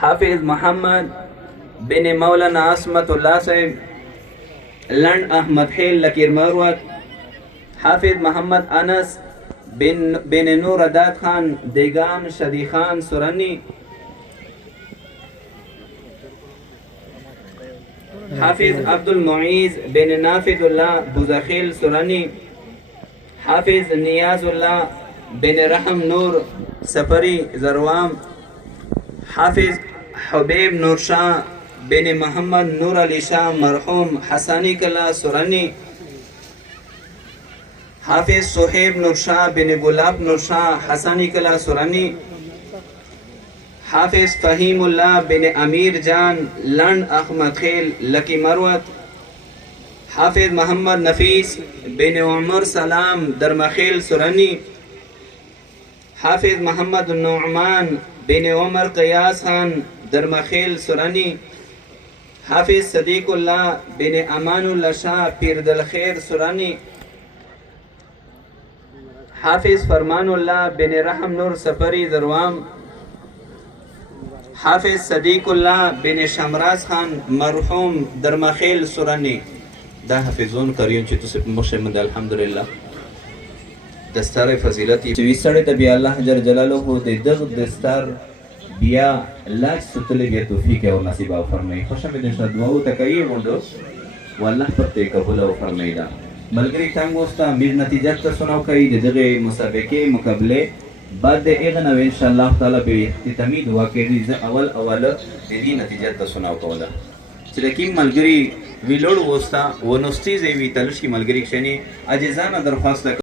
حافظ محمد بن مولانا عصمت اللہ صاحب لنڈ احمد خیل لکیر مروت. حافظ محمد انس بن نور اداد خان دیگان شدی خان سرنی. حافظ عبد المعیز بن نافذ اللہ بزخیل سرنی. حافظ نیاز اللہ بن رحم نور سفری زروام. حافظ حبیب نور شاہ بن محمد نور علی شاہ مرحوم حسانی کلا سرنی. حافظ صہیب نور شاہ بن گلاب نور شاہ حسانی کلا سرنی. حافظ فہیم اللہ بن امیر جان لنڈ احمد خیل لکی مروت. حافظ محمد نفیس بن عمر سلام درمخیل سرنی. حافظ محمد نعمان بن عمر قیاس خان درمخیل سرنی. حافظ صدیق اللہ بن امان اللہ شاہ پیردل خیر سرنی. حافظ فرمان اللہ بن رحم نور سفری زروام. حافظ صدیق اللہ بن شمراز خان مرحوم درمخیل سرنی. دا حافظون قریون چې تاسو په مخ شمه د الحمدلله دستار فضیلت چې وسړی ته بیا الله جل جلاله د دغه دستار بیا لاس ستلې بیا توفیق او نصیب او فرمایي. خوشم دې شته دعا او تکایې وندو والله پر ته قبول او فرمایدا. ملګری څنګه وستا میر نتیجه ته سناو کوي دغه مسابقه مقابله بعد اغه نو ان شاء الله تعالی به اختتامی دعا کوي. اول د دې نتیجه ته سناو کوله چې کوم ملګری ویلوړ وستا ونوستي زوی تلشي ملګری کښنی اجزانه درخواست